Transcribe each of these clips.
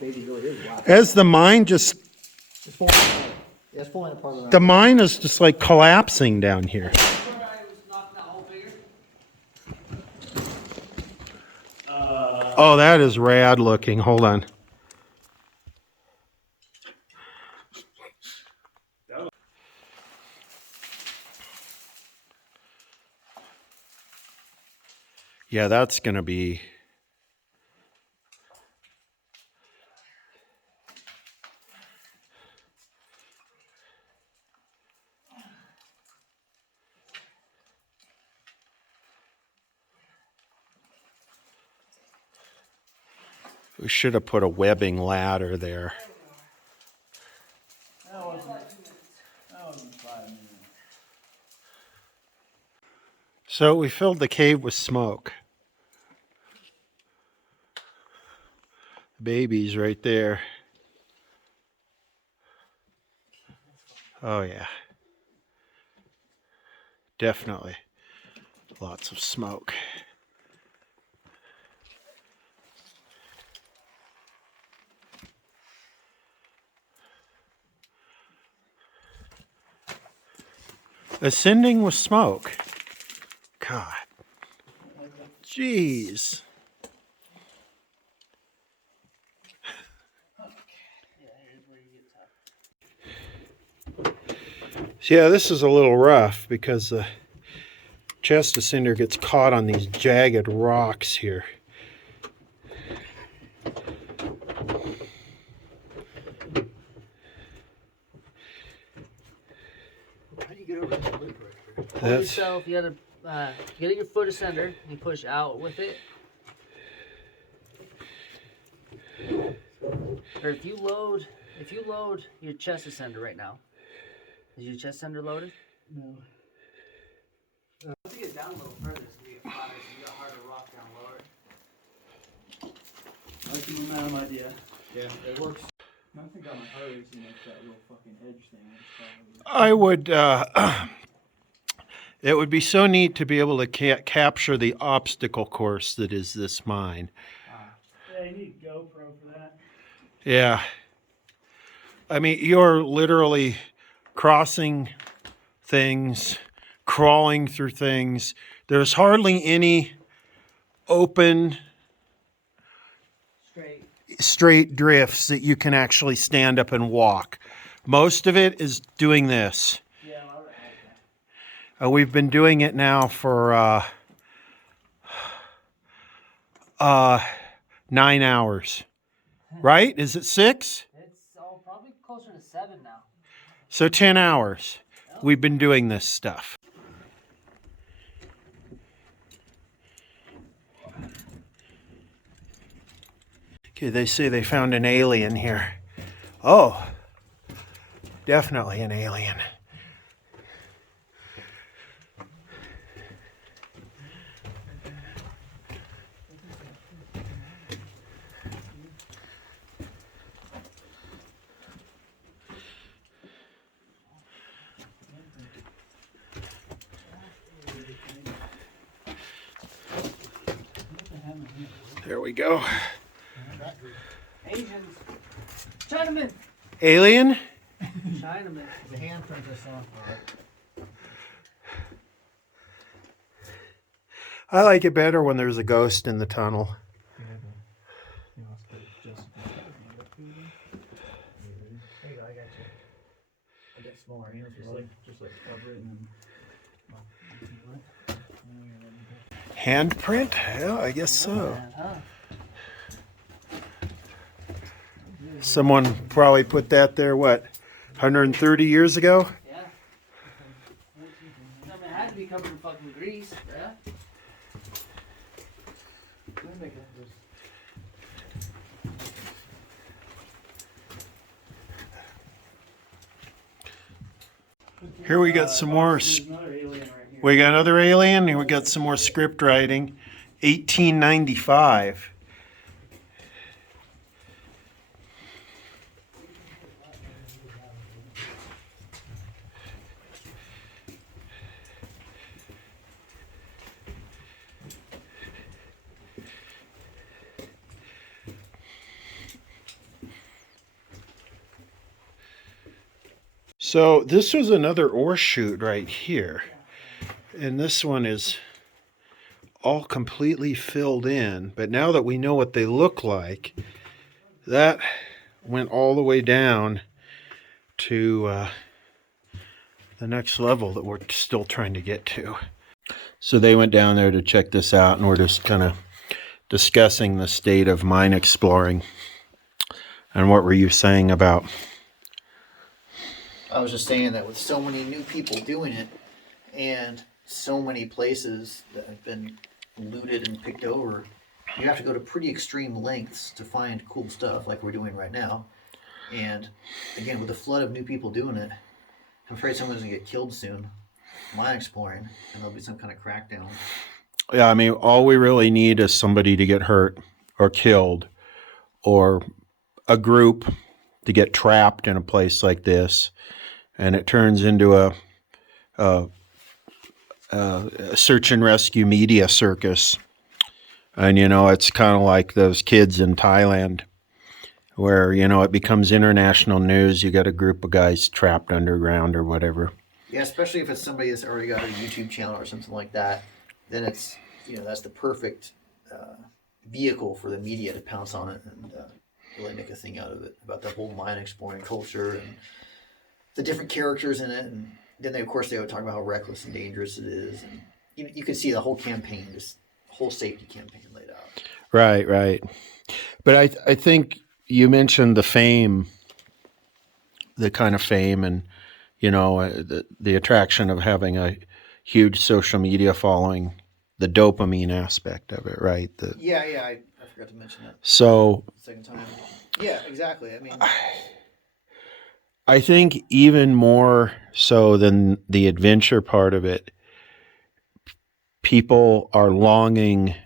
Baby really is wild. As the mine just, It's falling apart. Yeah, it's falling apart around. the mine is just like collapsing down here. Oh, that is rad looking. Hold on. Yeah, that's going to be... We should have put a webbing ladder there. That wasn't 5 minutes. So we filled the cave with smoke. Babies right there. Oh yeah. Definitely. Lots of smoke. Ascending with smoke. God. Jeez. Yeah, this is a little rough because the chest ascender gets caught on these jagged rocks here. How do you get over this lip right here? Hold That's, yourself. You gotta get your foot ascender and push out with it. Or if you load your chest ascender right now. Is your chest ascender loaded? No. Once you get down a little further, it's gonna get flatter, so you got harder rock down lower. I like the momentum idea. Yeah, it works. Nothing got my heart racing like that little fucking edge thing. I would, it would be so neat to be able to capture the obstacle course that is this mine. Yeah, you need a GoPro for that. Yeah. I mean, you're literally crossing things, crawling through things. There's hardly any open, straight drifts that you can actually stand up and walk. Most of it is doing this. Yeah, I like that. We've been doing it now for 9 hours. Right? Is it 6? It's probably closer to 7 now. So 10 hours. We've been doing this stuff. Okay, they say they found an alien here. Oh, definitely an alien. There we go. Asians. Chinaman. Alien? Chinaman. The handprint I saw. I like it better when there's a ghost in the tunnel. There you go, I got you. I got smaller hands, just like cover it and then. Handprint? Yeah, I guess so. Huh? Someone probably put that there, what, 130 years ago? Yeah. I mean, it had to be covered in fucking grease. Yeah. Here we got some more. There's another alien right here. We got another alien, and we got some more script writing. 1895. So this was another ore chute right here. And this one is all completely filled in. But now that we know what they look like, that went all the way down to the next level that we're still trying to get to. So they went down there to check this out, and we're just kind of discussing the state of mine exploring. And what were you saying about? I was just saying that with so many new people doing it, and so many places that have been looted and picked over, you have to go to pretty extreme lengths to find cool stuff like we're doing right now. And again, with the flood of new people doing it, I'm afraid someone's gonna get killed soon mine exploring, and there'll be some kind of crackdown. Yeah, I mean, all we really need is somebody to get hurt or killed, or a group to get trapped in a place like this, and it turns into a search and rescue media circus. And, you know, it's kind of like those kids in Thailand where, you know, it becomes international news. You got a group of guys trapped underground or whatever. Yeah, especially if it's somebody that's already got a YouTube channel or something like that, then it's, you know, that's the perfect vehicle for the media to pounce on it and really make a thing out of it about the whole mine exploring culture and the different characters in it. And then they would talk about how reckless and dangerous it is. And you can see the whole campaign, this whole safety campaign laid out. Right, right. But I think you mentioned the fame, the kind of fame and, you know, the attraction of having a huge social media following, the dopamine aspect of it, right? Yeah, I forgot to mention that So second time. Yeah, exactly. I mean, I think even more so than the adventure part of it, people are longing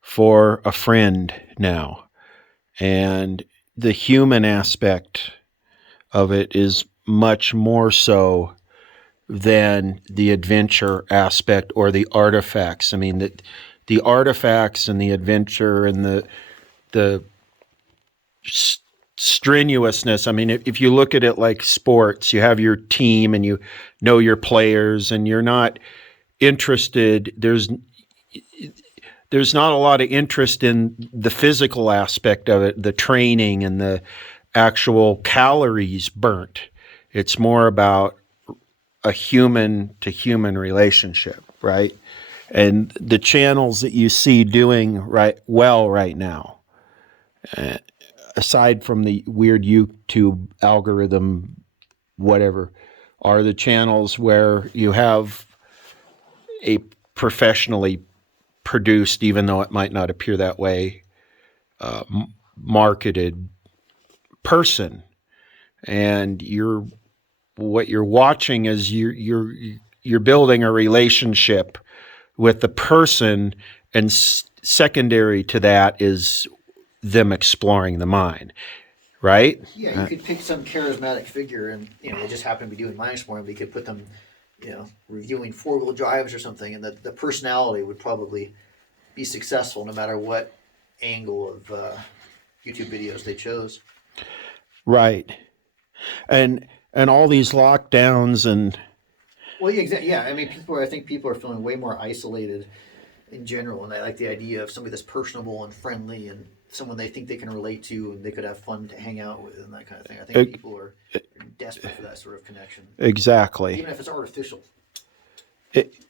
for a friend now. And the human aspect of it is much more so than the adventure aspect or the artifacts. I mean, the artifacts and the adventure and the strenuousness. I mean, if you look at it like sports, you have your team and you know your players, and you're not interested. There's not a lot of interest in the physical aspect of it, the training and the actual calories burnt. It's more about a human to human relationship, right? And the channels that you see doing right now, aside from the weird YouTube algorithm, whatever, are the channels where you have a professionally produced, even though it might not appear that way, marketed person, and what you're watching is you're building a relationship with the person, and secondary to that is them exploring the mine, right? yeah, you could pick some charismatic figure, and you know they just happen to be doing mine exploring. But you could put them, you know, reviewing 4-wheel drives or something, and the personality would probably be successful no matter what angle of YouTube videos they chose. Right. And all these lockdowns and Well, yeah, exactly. Yeah, I mean, I think people are feeling way more isolated in general, and they like the idea of somebody that's personable and friendly and someone they think they can relate to and they could have fun to hang out with and that kind of thing. I think people are desperate for that sort of connection, exactly. even if it's artificial.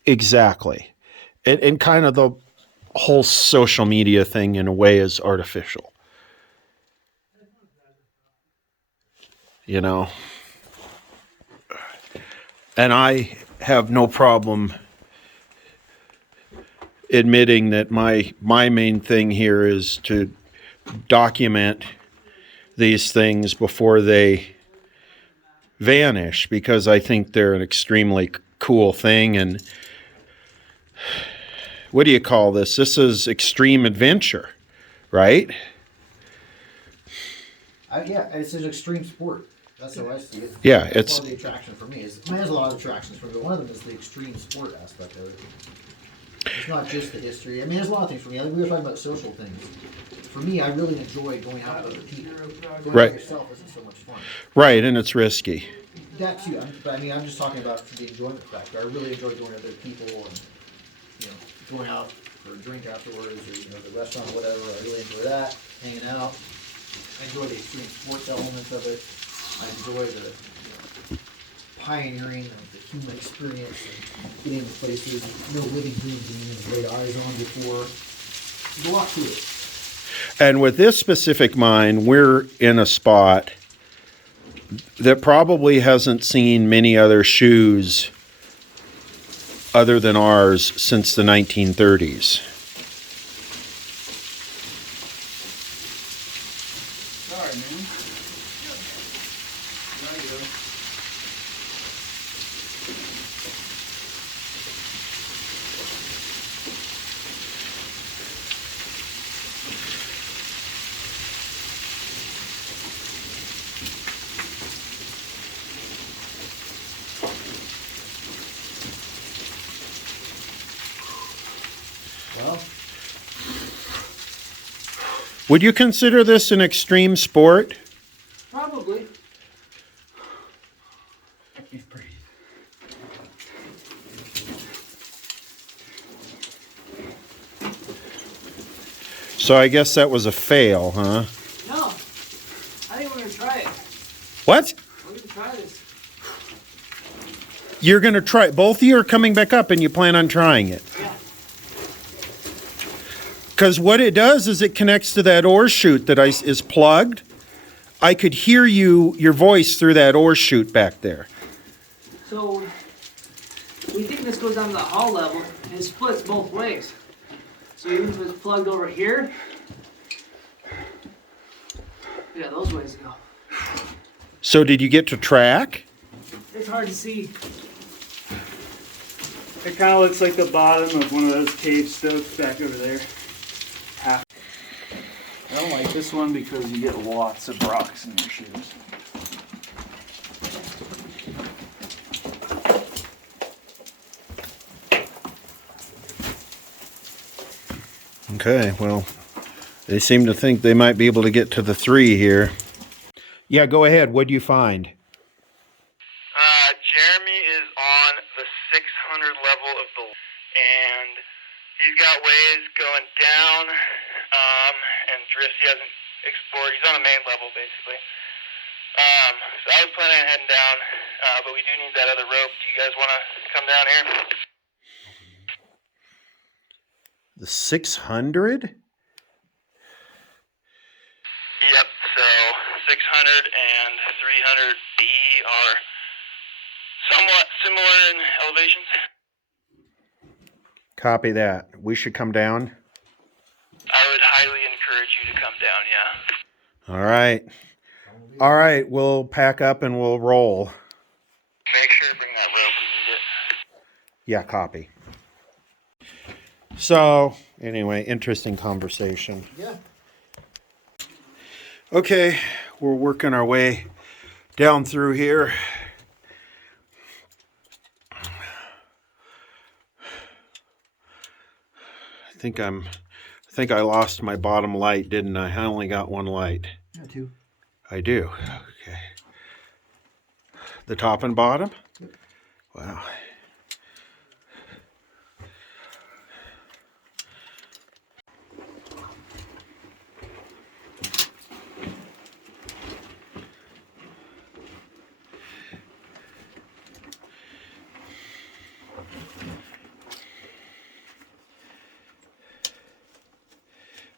Exactly. And kind of the whole social media thing in a way is artificial. You know? And I have no problem admitting that my main thing here is to document these things before they vanish, because I think they're an extremely cool thing. And what do you call this? This is extreme adventure, right? Yeah, it's an extreme sport. That's how I see it. Yeah, That's it's one of the attraction for me. There's a lot of attractions for me, but one of them is the extreme sport aspect of it. It's not just the history. I mean, there's a lot of things for me. I think we were talking about social things. For me, I really enjoy going out with other people. Going Right. by yourself isn't so much fun. right, and it's risky. That too. But I mean, I'm just talking about the enjoyment factor. I really enjoy going to other people and going out for a drink afterwards, or the restaurant, or whatever. I really enjoy that, hanging out. I enjoy the extreme sports element of it. I enjoy the pioneering of the human experience and getting to places no living human being has laid eyes on before. There's a lot to it. And with this specific mine, we're in a spot that probably hasn't seen many other shoes other than ours since the 1930s. Sorry, man. There you go. Well, Would you consider this an extreme sport? Probably. So I guess that was a fail, huh? No. I think we're gonna try it. What? We're gonna try this. You're going to try, both of you are coming back up and you plan on trying it? Yeah. Because what it does is it connects to that ore chute that is plugged. I could hear your voice through that ore chute back there. So we think this goes down to the hull level and it splits both ways. So even if it's plugged over here, yeah, those ways go. So did you get to track? It's hard to see. It kind of looks like the bottom of one of those cave stokes back over there. I don't like this one because you get lots of rocks in your shoes. Okay, well, they seem to think they might be able to get to the 3 here. Yeah, go ahead. What do you find? Jeremy is on the 600 level of the, and he's got ways going down, and drifts he hasn't explored. He's on the main level, basically. So I was planning on heading down, but we do need that other rope. Do you guys want to come down here? The 600? Yep, so 600 and 300B are somewhat similar in elevations. Copy that. We should come down. I would highly encourage you to come down, yeah. All right. All right, we'll pack up and we'll roll. Make sure to bring that rope, we need it. Yeah, copy. So, anyway, interesting conversation. yeah. Okay, we're working our way down through here. I think I lost my bottom light, didn't I? I only got one light. Yeah, too. I do. Okay. The top and bottom? Wow.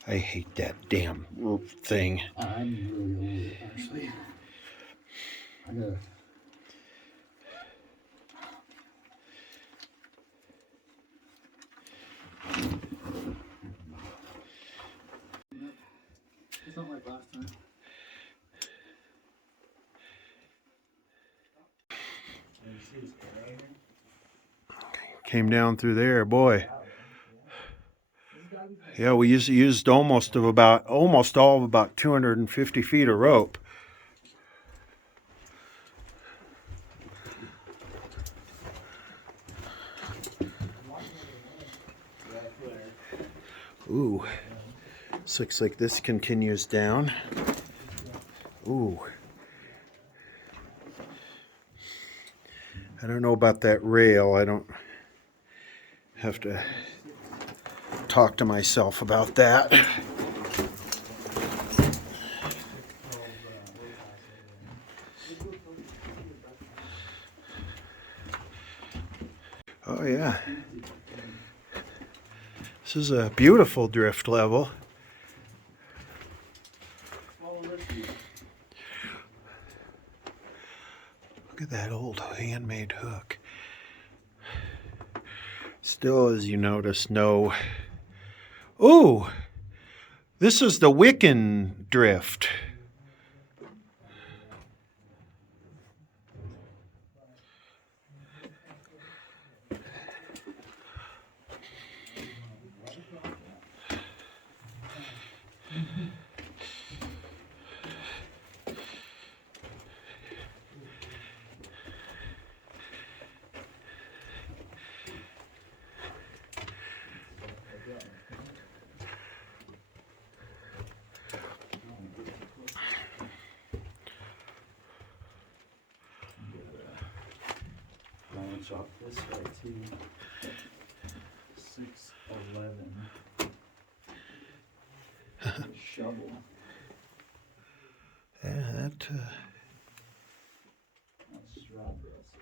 I hate that damn rope thing. I'm really old, actually. I gotta. It's not like last time. Came down through there, boy. Yeah, we used almost all of about 250 feet of rope. Ooh, this looks like this continues down. Ooh. I don't know about that rail. I don't have to talk to myself about that. Oh yeah. This is a beautiful drift level. Look at that old handmade hook. Still, as you notice, no... Ooh! This is the Wiccan drift. Line shop this way too. 611. Shovel. Yeah, that... That's strap rust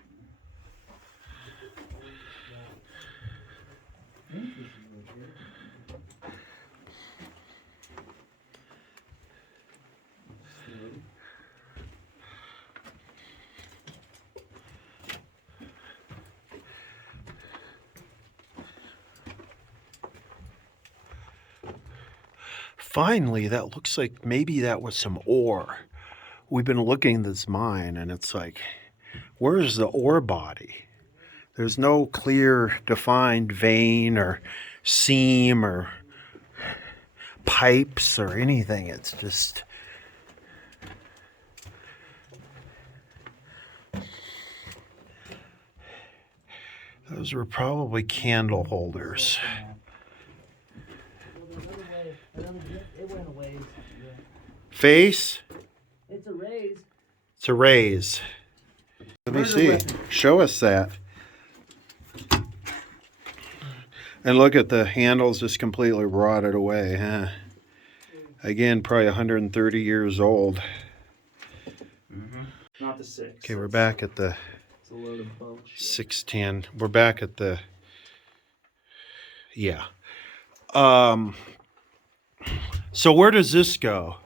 in there. Finally, that looks like maybe that was some ore. We've been looking at this mine, and it's like, where's the ore body? There's no clear, defined vein or seam or pipes or anything. It's just... Those were probably candle holders. It went a ways. Face? It's a raise. It's a raise. Let me see. Show us that. And look at the handles just completely rotted away, huh? Again, probably 130 years old. Not the 6. Okay, we're back at the It's a load of bullshit. 610. We're back at the... Yeah. So where does this go?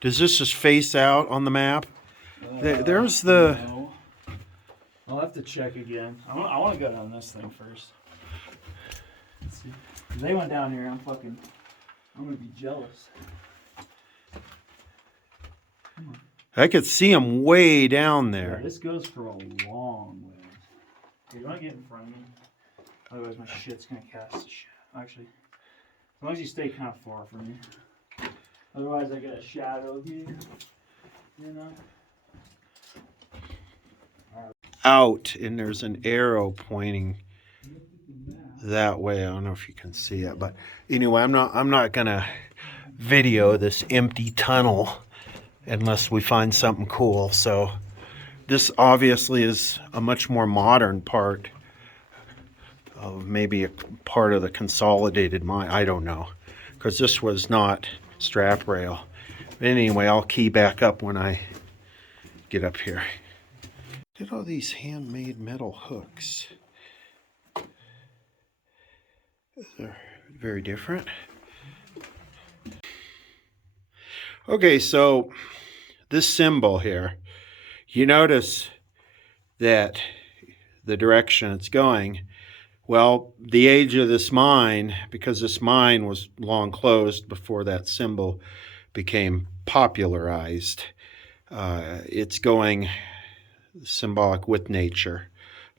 Does this just face out on the map? There's the... No. I'll have to check again. I want to go down this thing first. Let's see. If they went down here, I'm gonna be jealous. I could see them way down Yeah, there. this goes for a long ways. Hey, you want to get in front of me? Otherwise, my shit's gonna cast the shit. Actually, as long as you stay kind of far from me. Otherwise, I get a shadow of you. You know. Out, and there's an arrow pointing that way. I don't know if you can see it, but anyway, I'm not gonna video this empty tunnel unless we find something cool. So this obviously is a much more modern part of maybe a part of the consolidated mine. I don't know, because this was not strap rail. But anyway, I'll key back up when I get up here. Look at all these handmade metal hooks. They're very different. Okay, so this symbol here, you notice that the direction it's going, well, the age of this mine, because this mine was long closed before that symbol became popularized, it's going symbolic with nature,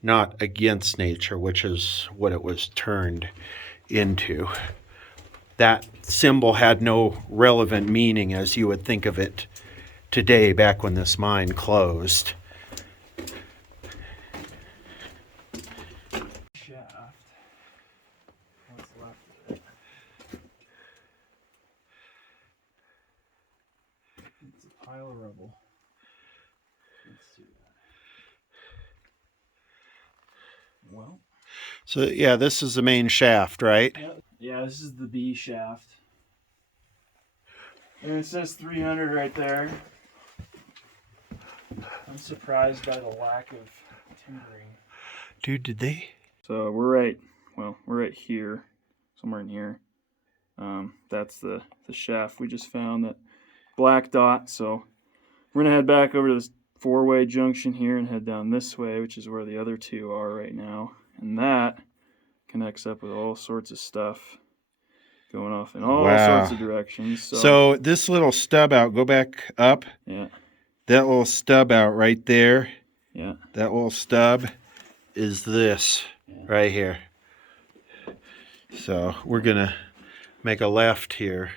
not against nature, which is what it was turned into. That symbol had no relevant meaning as you would think of it today, back when this mine closed. Shaft. What's left of it? It's a pile of rubble. Let's see Well. So yeah, this is the main shaft, right? Yeah, this is the B shaft. And it says 300 right there. I'm surprised by the lack of timbering. Dude, did they? So we're right here, somewhere in here. That's the shaft we just found, that black dot. So we're gonna head back over to this 4-way junction here and head down this way, which is where the other two are right now. And that connects up with all sorts of stuff going off in all sorts of directions. So this little stub out, go back up. Yeah. That little stub out right there. Yeah. That little stub is this right here. So we're gonna make a left here.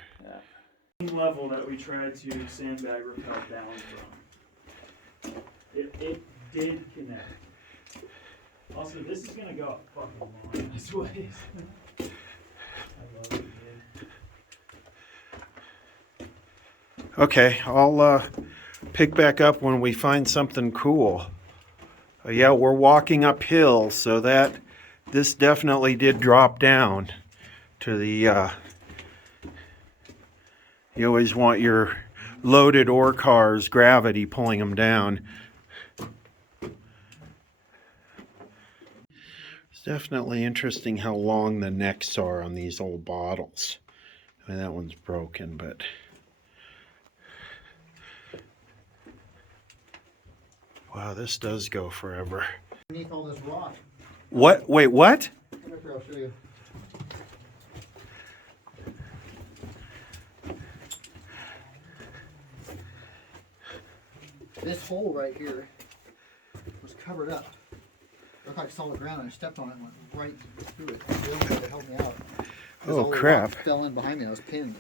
Level that we tried to sandbag rappel down from. It did connect. Also, this is gonna go up fucking long this way. I love it, dude. Okay, I'll pick back up when we find something cool. Yeah, we're walking uphill, so that this definitely did drop down to the. You always want your loaded ore cars, gravity pulling them down. It's definitely interesting how long the necks are on these old bottles. I mean, that one's broken, but. Wow, this does go forever. Underneath all this rock. What? Wait, what? Come up here, I'll show you. This hole right here was covered up. It looked like solid ground, and I stepped on it and went right through it. The other guy to help me out. 'Cause Oh, all the crap. rock fell in behind me. I was pinned.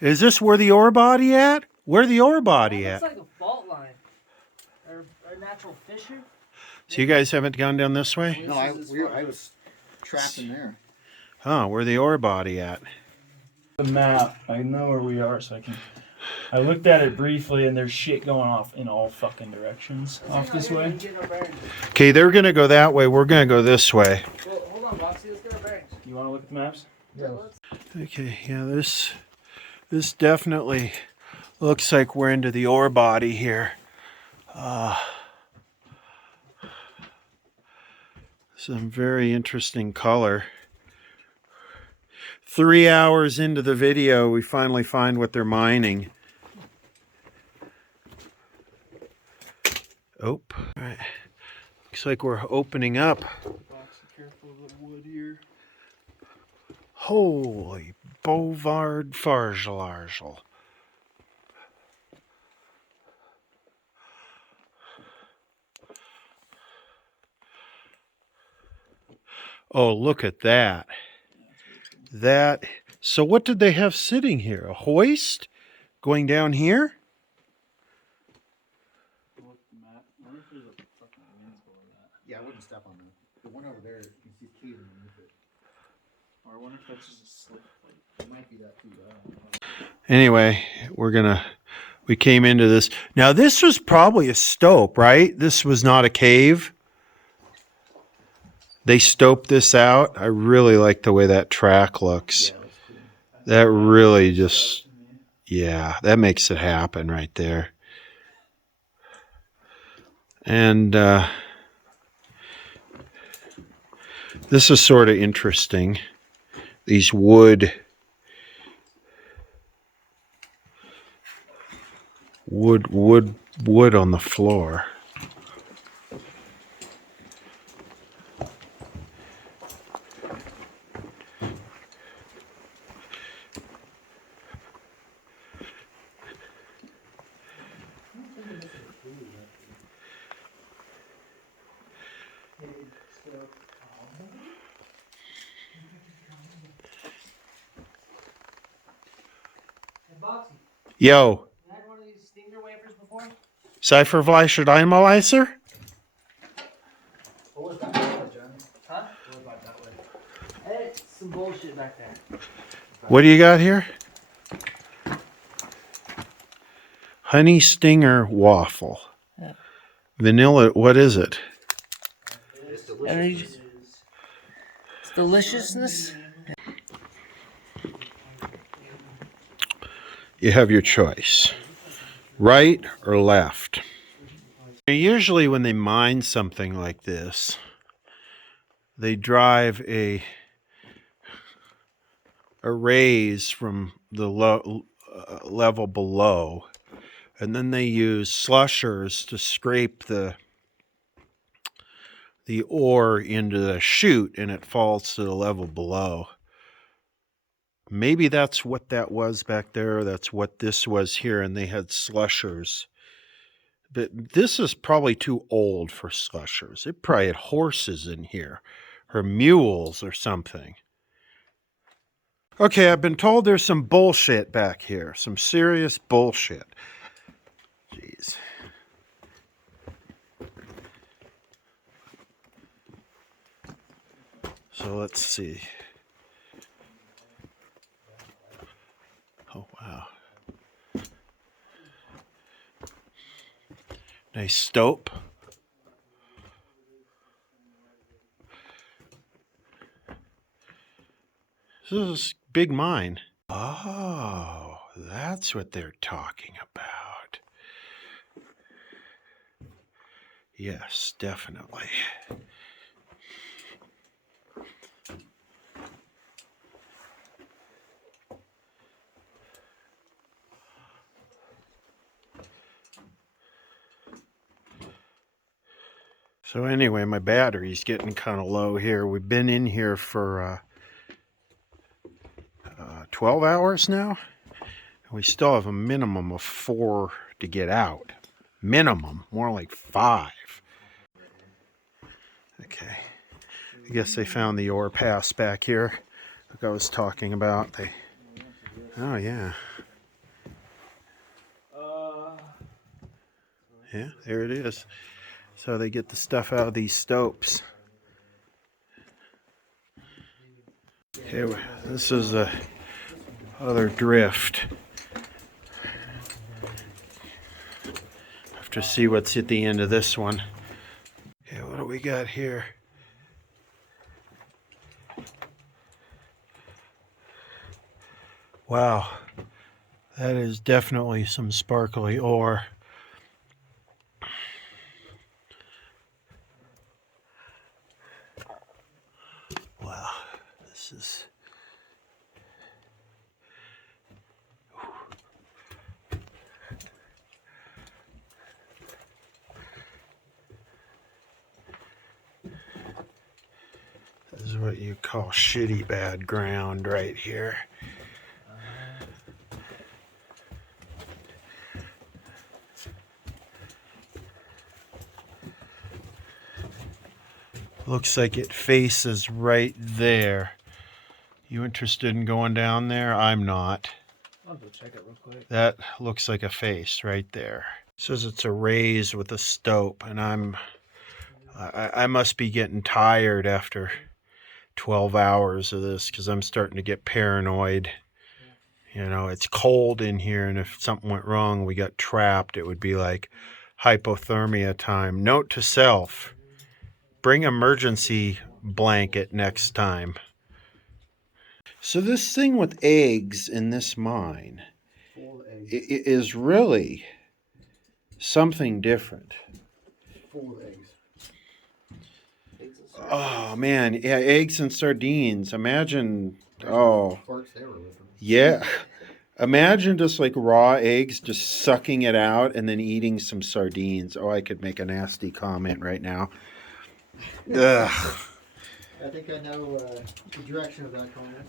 Is this where the ore body at? Where the ore body It's at? like a fault line. Or a natural fissure. So you guys haven't gone down this way? No, I was trapped in there. Oh, where the ore body at? The map, I know where we are, so I looked at it briefly, and there's shit going off in all fucking directions off this way. Okay, they're gonna go that way. We're gonna go this way. Well, hold on, Roxy. Let's get our bearings. You want to look at the maps? Yeah. Okay, yeah, this definitely looks like we're into the ore body here. Some very interesting color. 3 hours into the video, we finally find what they're mining. Oh, all right. Looks like we're opening up. Careful of the wood here. Holy Bovard Fargelargel. Oh, look at that. So what did they have sitting here? A hoist going down here? Look at the map. I wonder if there's a fucking winds below that. Yeah, I wouldn't step on that. The one over there, you can see caving underneath it. Or I wonder if that's just a slip plate. It might be that too. I don't know. Anyway, we came into this. Now this was probably a stope, right? This was not a cave. They stoped this out. I really like the way that track looks. Yeah, that's cool. That really just, yeah, that makes it happen right there. And this is sort of interesting. These wood on the floor. Hey, Boxy, Yo, you had one of these Stinger wafers before? Cypherfleisch Einmalizer? What was that color, John? Huh? What about that way? Hey, some bullshit back there. What do you got here? Honey Stinger waffle. Yeah. Vanilla, what is it? It's Energy. delicious. It's deliciousness. You have your choice, right or left. Usually when they mine something like this, they drive a raise from the level below, and then they use slushers to scrape the ore into the chute, and it falls to the level below. Maybe that's what that was back there. That's what this was here, and they had slushers. But this is probably too old for slushers. It probably had horses in here, or mules or something. Okay, I've been told there's some bullshit back here. Some serious bullshit. Jeez. So let's see. Oh, wow. Nice stope. This is a big mine. Oh, that's what they're talking about. Yes, definitely. So anyway, my battery's getting kind of low here. We've been in here for 12 hours now. We still have a minimum of 4 to get out. Minimum, more like 5. Okay. I guess they found the ore pass back here, like I was talking about. Oh yeah. Yeah, there it is. So they get the stuff out of these stopes. Okay, this is a other drift. Have to see what's at the end of this one. Okay, what do we got here? Wow, that is definitely some sparkly ore. Wow, this is... This is what you call shitty bad ground right here. Looks like it faces right there. You interested in going down there? I'm not. I'll go check it real quick. That looks like a face right there. It says it's a raise with a stope, and I must be getting tired after 12 hours of this, because I'm starting to get paranoid. You know, it's cold in here, and if something went wrong, we got trapped, it would be like hypothermia time. Note to self, bring emergency blanket next time. So this thing with eggs in this mine Full of eggs. is really something different. Full of eggs. Oh man, yeah, eggs and sardines. Imagine, oh Forks they were with them. yeah, imagine just like raw eggs, just sucking it out and then eating some sardines. Oh, I could make a nasty comment right now. Ugh. I think I know the direction of that comment.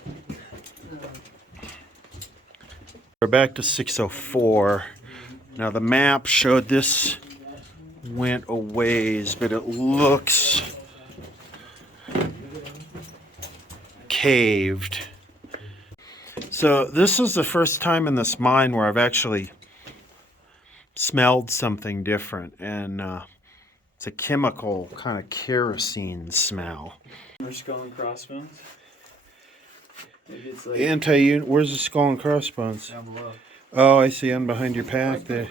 We're back to 604. Now the map showed this went a ways, but it looks caved. So this is the first time in this mine where I've actually smelled something different, and it's a chemical kind of kerosene smell. Or skull and crossbones. Maybe it's like Where's the skull and crossbones? down below. Oh, I see, on behind your pack there.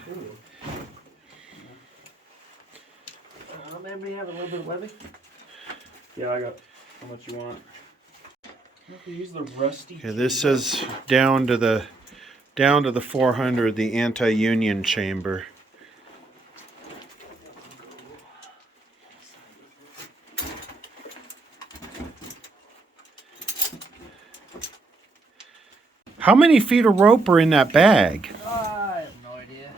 Anybody have a little bit of webbing? Yeah, I got how much you want. You have to use the rusty. Okay, this is down to the 400, the anti-union chamber. How many feet of rope are in that bag? I have no idea.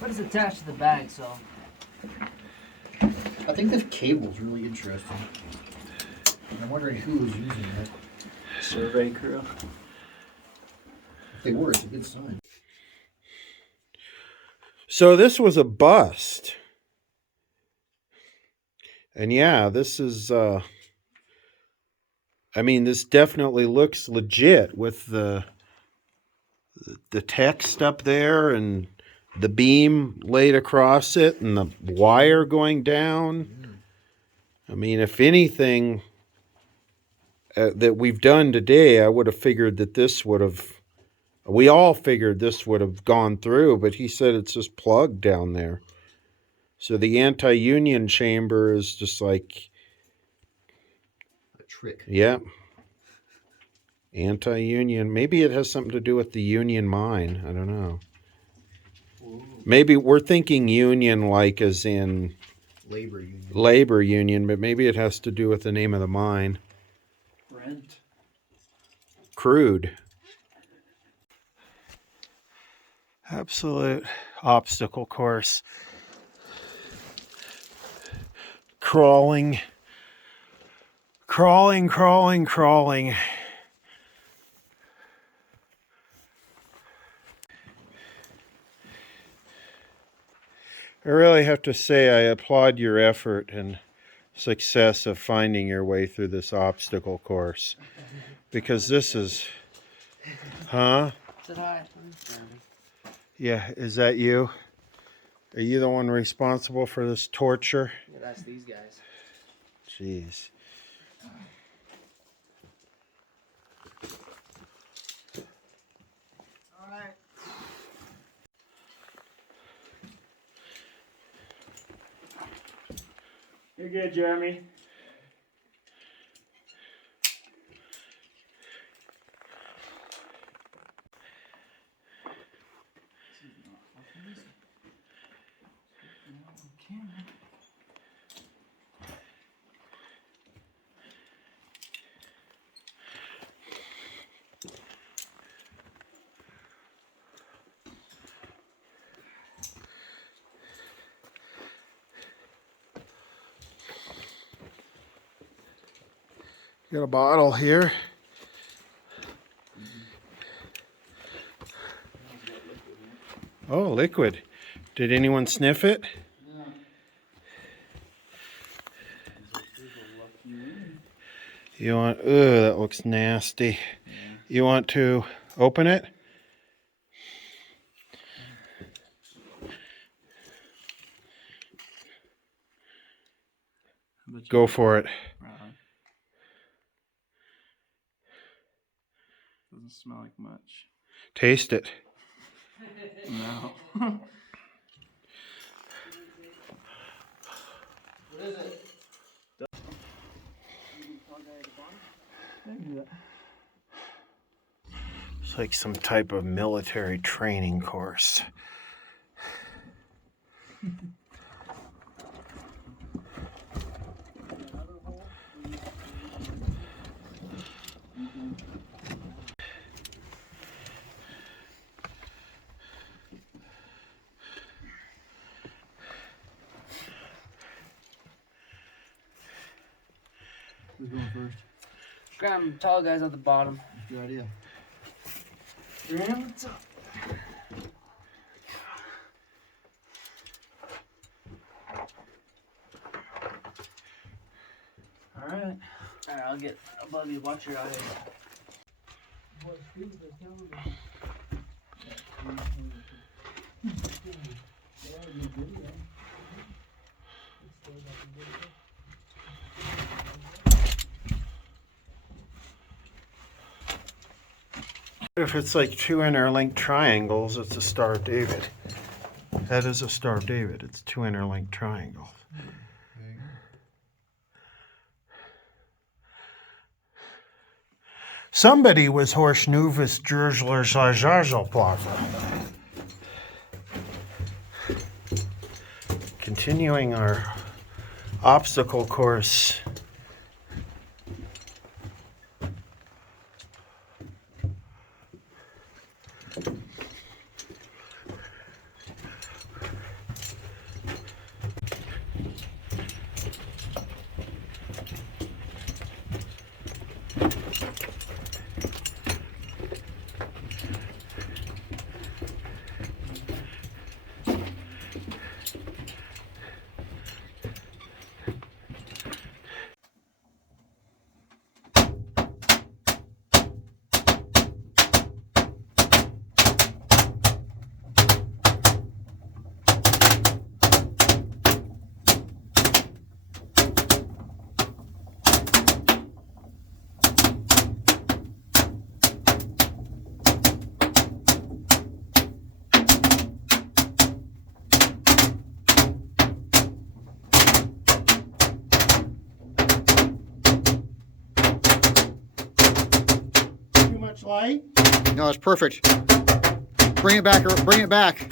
But it's attached to the bag, so. I think this cable's really interesting. I'm wondering who was using it. Survey crew. If they were, it's a good sign. So this was a bust. And yeah, this is I mean, this definitely looks legit with the text up there and the beam laid across it and the wire going down. I mean, if anything that we've done today, I would have figured that this would have, we all figured this would have gone through, but he said it's just plugged down there. So the anti-union chamber is just like, A trick. yeah. Anti-union. Maybe it has something to do with the union mine. I don't know. Maybe we're thinking union like as in Labor union. labor union, but maybe it has to do with the name of the mine. Rent. Crude. Absolute obstacle course. Crawling. Crawling, crawling, crawling. I really have to say I applaud your effort and success of finding your way through this obstacle course. Because this is... Huh? Said hi. Yeah, is that you? Are you the one responsible for this torture? Yeah, that's these guys. Jeez. Alright. You're good, Jeremy. Got a bottle here. Oh, liquid. Did anyone sniff it? You want, ugh, that looks nasty. You want to open it? Go for it. Doesn't smell like much. Taste it. No. What is it? It's like some type of military training course. Who's going first? Graham, tall guys at the bottom. Good idea. Graham, what's up? Alright. Alright, I'll get above you. Watch your eyes. If it's like two interlinked triangles, it's a Star of David. That is a Star of David. It's 2 interlinked triangles. Somebody was Horst Nuvis Plaza. Continuing our obstacle course. Too much light? No, it's perfect. Bring it back. Bring it back.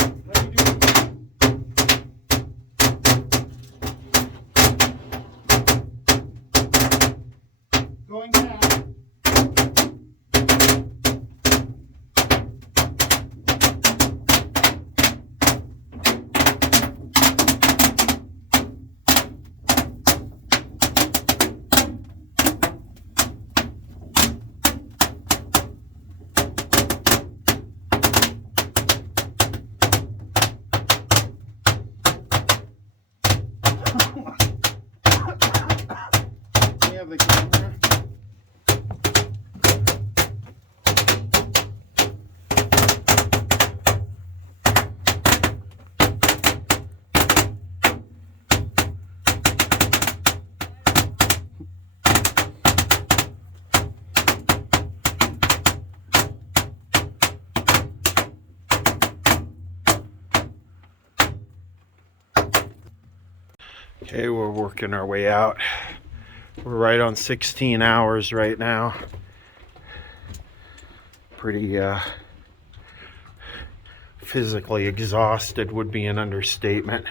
Going back. We have the camera. Okay, we're working our way out. We're right on 16 hours right now. Pretty physically exhausted would be an understatement.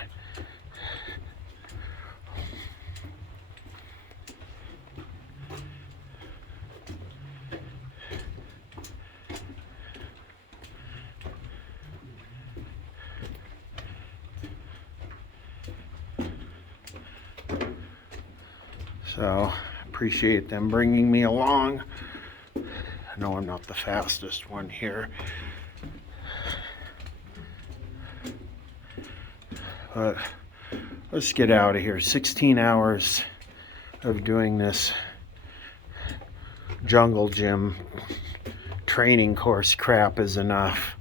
So, appreciate them bringing me along. I know I'm not the fastest one here, but let's get out of here. 16 hours of doing this jungle gym training course crap is enough.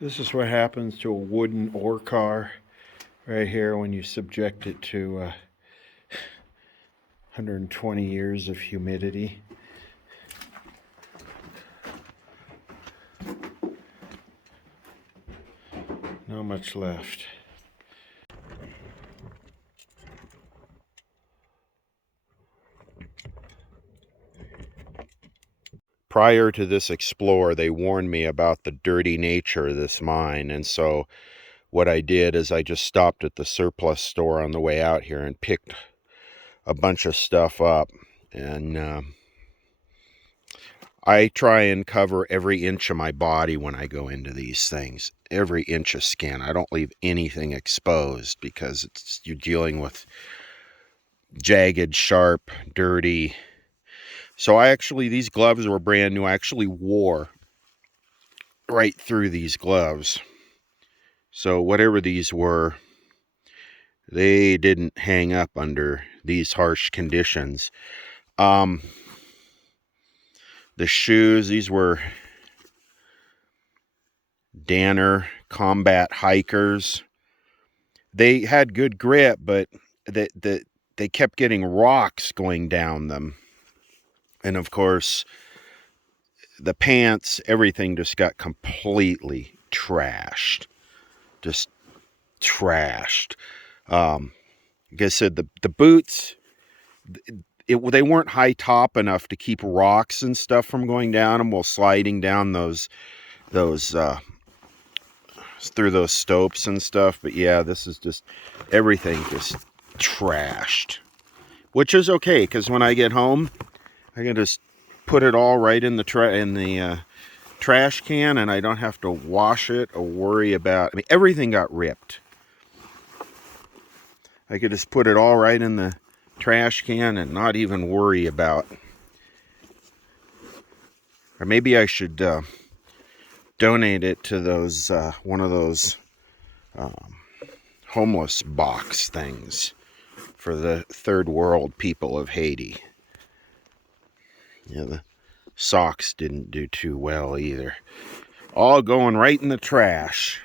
This is what happens to a wooden ore car right here when you subject it to 120 years of humidity. Not much left. Prior to this explore, they warned me about the dirty nature of this mine, and so what I did is I just stopped at the surplus store on the way out here and picked a bunch of stuff up, and I try and cover every inch of my body when I go into these things, every inch of skin. I don't leave anything exposed because you're dealing with jagged, sharp, dirty. So these gloves were brand new. I actually wore right through these gloves. So whatever these were, they didn't hang up under these harsh conditions. The shoes, these were Danner Combat Hikers. They had good grip, but they kept getting rocks going down them. And of course, the pants, everything just got completely trashed. Just trashed. Like I said, the boots, they weren't high top enough to keep rocks and stuff from going down them while sliding down those through those stopes and stuff. But yeah, this is just everything just trashed, which is okay because when I get home, I can just put it all right in the trash can, and I don't have to wash it or worry about. I mean, everything got ripped. I could just put it all right in the trash can and not even worry about. Or maybe I should donate it to those one of those homeless box things for the third world people of Haiti. Yeah, the socks didn't do too well either. All going right in the trash.